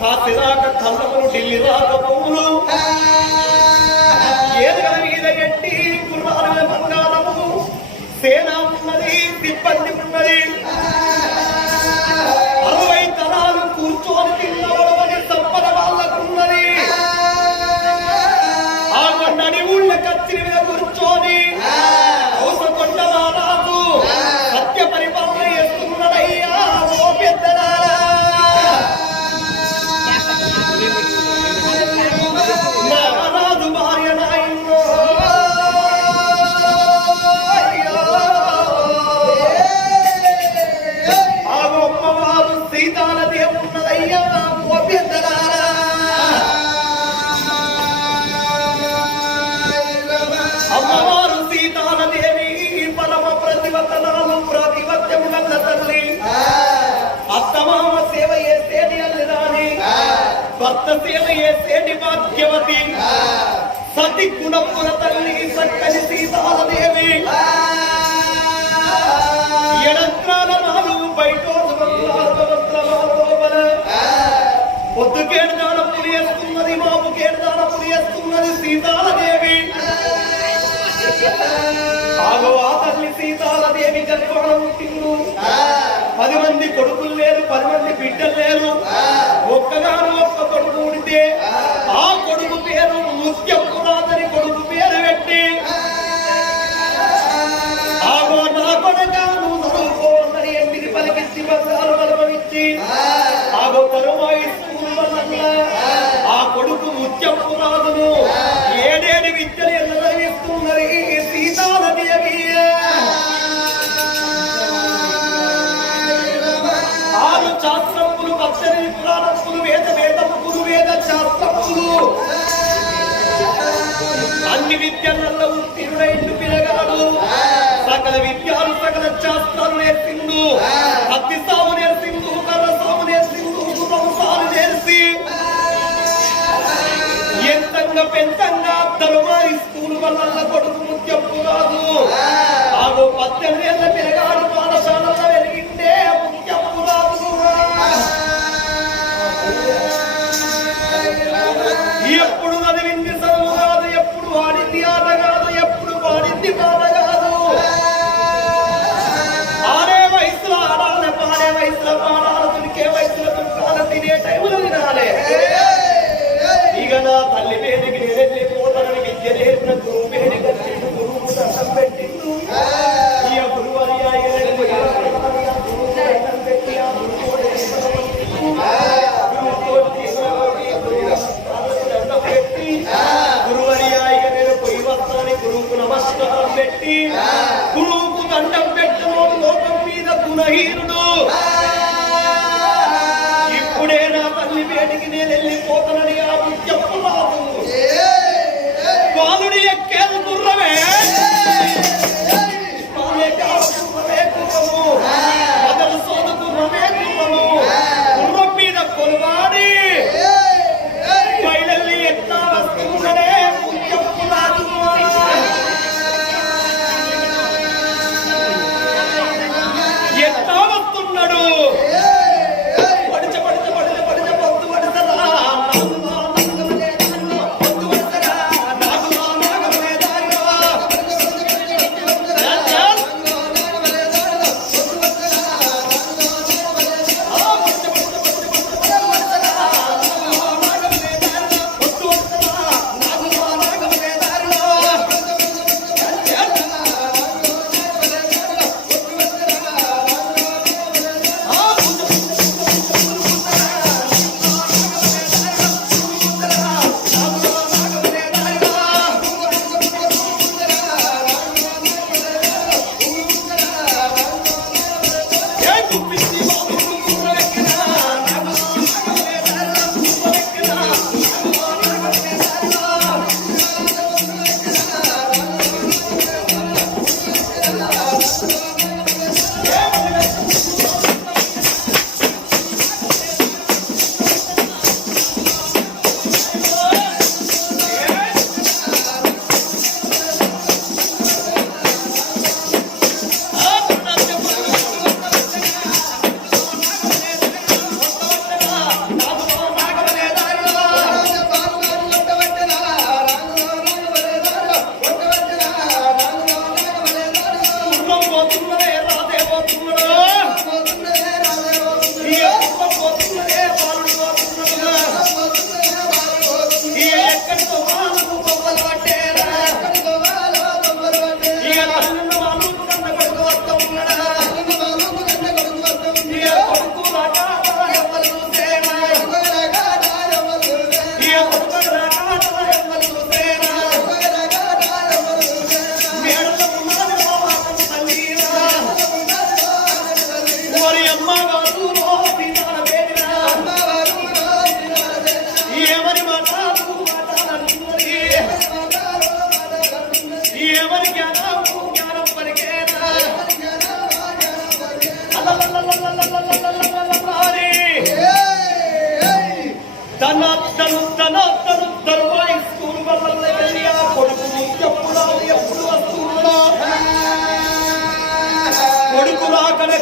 కాశీరాక కళ్ళములు ఢిల్లీ రాక పువ్వులు ఏదుగల మీద ఎట్టి గుర్రాల బంగారము సేన ఉన్నది సిబ్బంది ఉన్నది 60 తరాలు కూర్చొని తిన్నవడమని సంపద వాళ్ళకున్నది ఆ కొండని ఊళ్ళ కత్తిరి మీద కూర్చొని కొండ రాజు సత్య పరిపాలన చేస్తున్నదయ్యా ఓ పెద్దలా భర్త సేవ చేసేటి భాగ్యవతి సతి గుణపుర తల్లి సక్కని సీతాలదేవి ఎడంత్రాల నాలుగు బయటోడు లోపల పొద్దుకేడు దాన పులియేస్తున్నది మాపుకేడు దాన పులియేస్తున్నది సీతాలదేవి ఆగో ఆ తల్లి సీతాలదేవి గర్భాన పుట్టిండు 10 మంది కొడుకులు లేరు 10 మంది బిడ్డలు లేరు ఒక్కగాను ఒక్క కొడుకు ఉంటే ఆ కొడుకు పేరు ముత్యపురాదని కొడుకు పేరు పెట్టి ఆగో నా కొడుకాను చదువుకోవద్దని 8 పలికించి బంగారు బలమిచ్చి ఆగో తరువాయి స్కూల్ వల్ల ఆ కొడుకు ముత్యపురాదును 7 విద్యలు ఎల్లరిస్తున్నది సీతాలదేవి శాస్త్రములు అక్షరి పురాణములు వేదములు వేద శాస్త్రములు అన్ని విద్యలలో ఉత్తీర్ణుడైండు పిల్లగాడు సకల విద్యాలు సకల శాస్త్రాలు నేర్పిండు అతి సాము నేర్పిండు కర్ర సాము నేర్పిండు సంసారు నేర్చి ఎంతంగా పెంతంగా తరువాయి స్కూల్ వల్ల కొడుకు ముత్యపు రాదు ఆగో 18 ఏళ్ల పిల్లగాడు పాఠశాలలో వెలిగిండే ముత్యపు రాదు ఎప్పుడు చదివింది చదువు కాదు ఎప్పుడు వాడింది ఆట కాదు ఎప్పుడు వాడింది పాట కాదు దండం పెట్టనోడు లోకం మీద గుణహీనుడు. ఇప్పుడే నా తల్లి వేడికి నేను వెళ్ళిపోతానని ఆ చెప్పరాదు. బాలుడి ఎక్కేది గుర్రమే, మొదలు సోదు గుర్రమే గుర్రము. గుర్రం మీద కొలువాడి బయలెల్లి ఎట్లా వస్తున్నాడే చెప్పరాదు. ఎట్లా వస్తున్నాడు పడిచ పడిచ పడిచ పడిచ పొద్దు పడిసరా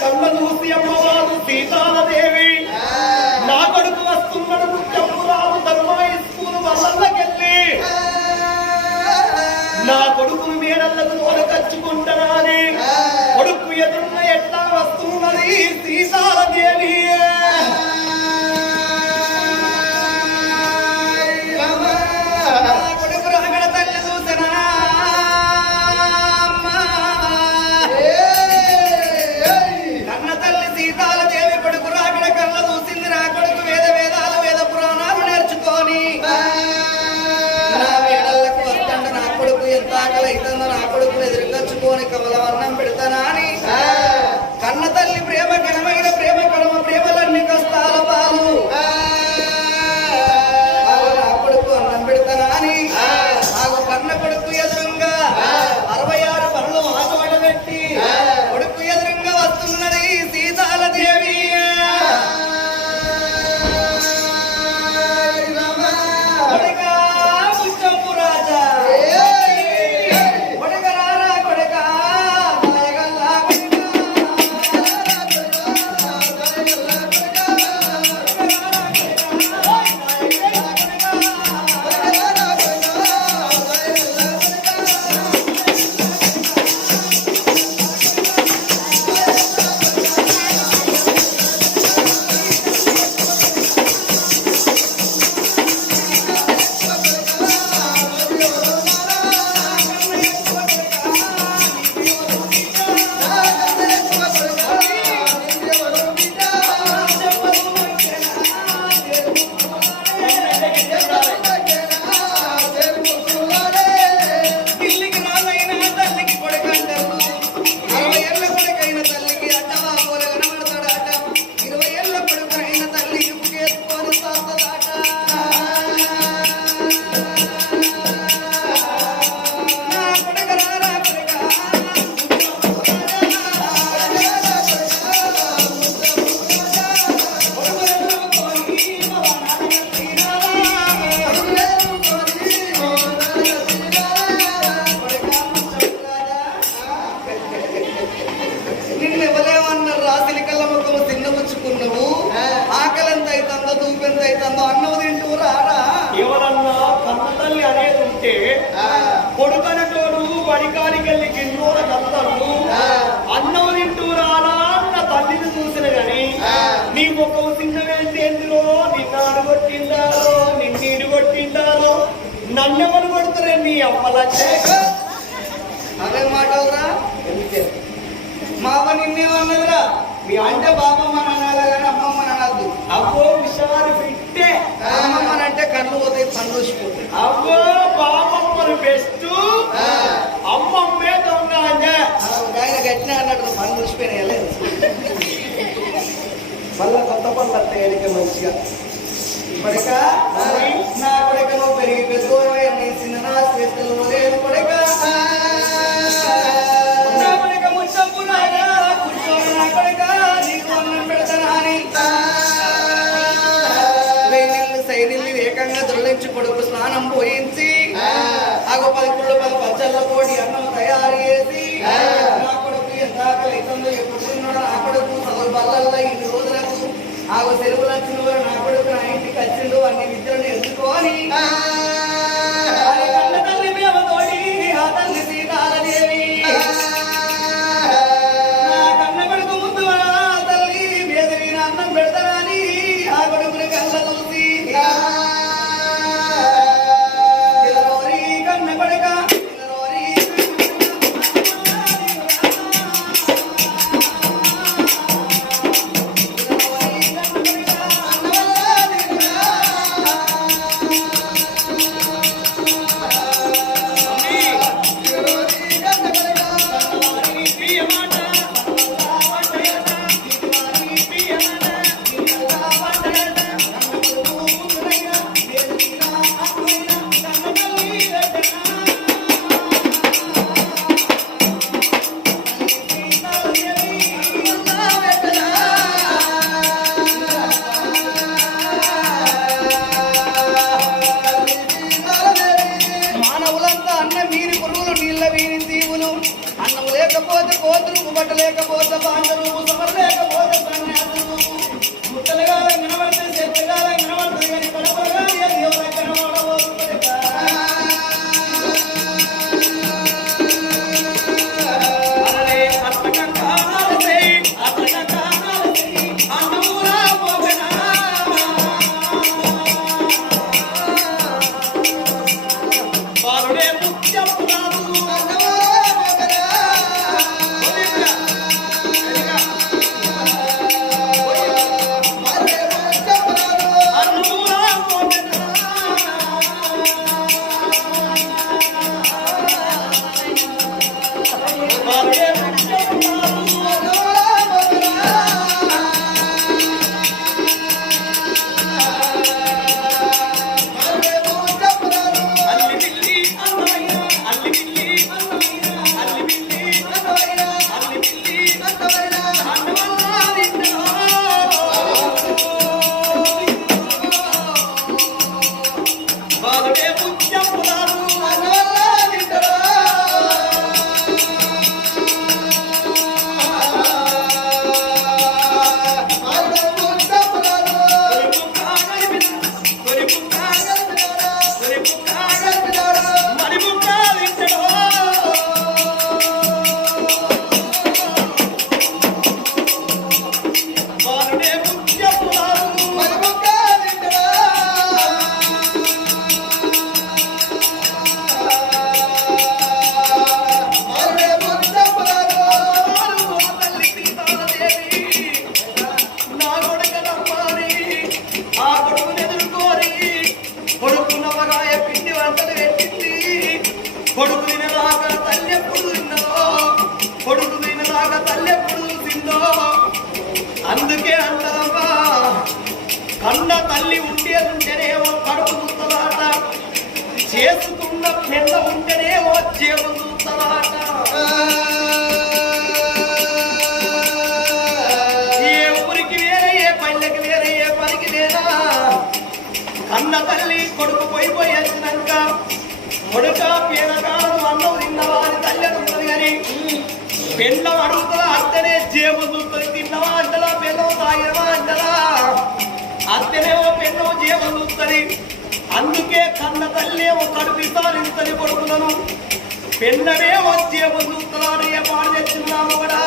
కళ్ళ చూసి అమ్మవారు సీతాదేవి నా కొడుకు వస్తున్నాడు ముత్యపురావు ధర్మాయి స్కూల్ వల్లకెళ్ళి నా కొడుకును మేడలకు తోలకచ్చుకుంటానని కొడుకు ఎదురున్న ఎట్లా వస్తున్నది సీతాదేవి. కమలవర్ణం పెడతానని కన్న తల్లి ప్రేమ ఘనమైన ప్రేమ కడమ ప్రేమలన్నీ కష్టాల పాలు నా కొడుకు అన్నం పెడతానని నాకు కన్న కొడుకు ఎదురుగా 66 పనులు ఆటబడబెట్టి కొడుకు ఎదురుగా వస్తున్నది సీతాలదేవి. కడుపు ఎంత అవుతుందో అన్నం తింటూ రారా ఎవరన్నా కన్న తల్లి అనేది ఉంటే కొడుకనటోడు వడికానికి వెళ్ళి గిన్నోల కత్తడు అన్నం తింటూ రాలా అన్న తల్లిని చూసిన గాని నీ ముఖం చిన్నవేంటి ఎందులో నిన్నాడు కొట్టిండారో నిన్నీడు కొట్టిండారో నన్నెవరు కొడుతురే నీ అమ్మలంటే అదే మాటలురా మావ నిన్నేమన్నదిరా మీ అంటే బాబమ్మ అనాలి కానీ అమ్మమ్మ అనద్దు అబ్బో విషయాలు పెట్టే అమ్మమ్మనంటే కళ్ళు పోతాయి పనులు వచ్చిపోతాయి అబ్బో బాబమ్మను బెస్ట్ అమ్మమ్మే దొంగ అంటే ఆయన గట్టిన అన్నట్టు పనులు వచ్చిపోయినాయి మళ్ళా కొత్త పనులు వస్తాయి మంచిగా కొడక నా కొడక నువ్వు పెరిగి పెద్దోరవై నీ చిన్న నా చేతుల్లో లేదు కొడక నా కొడక ముచ్చంపు నాయనా కూర్చోని నా కొడక నీకు అన్నం పెడతానా అని వేణిళ్ళు సైనిల్ని ఏకంగా దొరలించి కొడుకు స్నానం పోయించి ఆగో 10 కిలో 10 పచ్చళ్ళ పోటీ అన్నం తయారు చేసి నా కొడుకు ఎంత ఆకలి అవుతుందో ఎప్పుడు తిన్నాడో నా కొడుకు చదువు బల్లల్లో ఇన్ని రోజులకు ఆగో చెరువులు వచ్చిన వారు నా కొడుకు నా ఇంటికి వచ్చిండు అన్ని విద్యలను ఎత్తుకొని కన్న తల్లి మేమతోడి ఆ తల్లి సీతాలదేవి నా కన్న కొడుకు ముందు తల్లి మేదవి అన్నం పెడతానని ఆ కొడుకుని కళ్ళ చూసి కన్న కొడుక అన్నం లేకపోతే కోతులు బట్టలేకపోతే బాండలు సమర లేకపోతే సన్యాసులు ముట్టలుగా వినబడితే చెట్టుగా వినబడుతుంది కానీ కడపలుగా దేవుల కనబడబోదు అందుకే అంటావా కన్న తల్లి ఉండేదుంటేనేమో కడుపు చూస్తలాట చేసుకున్న పెళ్ళ ఉంటేనేమో జీవం చూస్తలాట ఏ ఊరికి వేరే ఏ పల్లెకి వేరే ఏ పనికి లేదా కన్న తల్లి కొడుకు పోయి వచ్చినాక కొడుక పేదకాలం అన్నం తిన్నవా అని తల్లి అడుగుతుంది కానీ పెళ్ళం అడుగుతుందా అంటేనే జీవం చూస్తుంది తిన్నవా అంటలా పెళ్ళం తాగినవా అంటలా అత్తనేమో పెన్నో జీవనుతుంది. అందుకే కన్న తల్లేమో కడుపు సాలిస్తుంది కొడుకులను. పెన్నవేమో జీవనుతున్నాడు ఏ పాడు తెచ్చున్నాము కూడా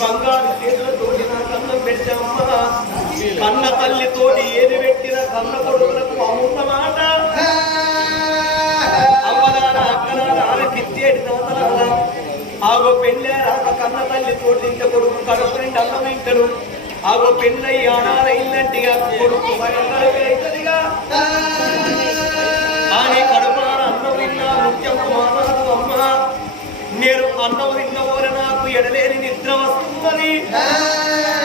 బంగారు చేతులతోటి నా కన్నం పెట్టమ్మా. కన్న తల్లితోటి ఏది పెట్టిన కన్న కొడుకులకు అమ్మున్న మాట అమ్మనాన్న అక్కనాన్న ఆలకిచ్చేటి నాతనాన్న. ఆగో పెళ్ళాక కన్న తల్లితోటి ఇంత కొడుకు కడుపు నిండి అన్నం తింటాడు. ఆగో పెళ్ళయి ఆడాల ఇల్లంటిగా కొడుకు అవుతుందిగా. అని కడుపున అన్నం తిన్నా ముఖ్యము మానదు అమ్మ. నేను అన్నం తిన్నవోర నాకు ఎడలేని నిద్ర వస్తుందని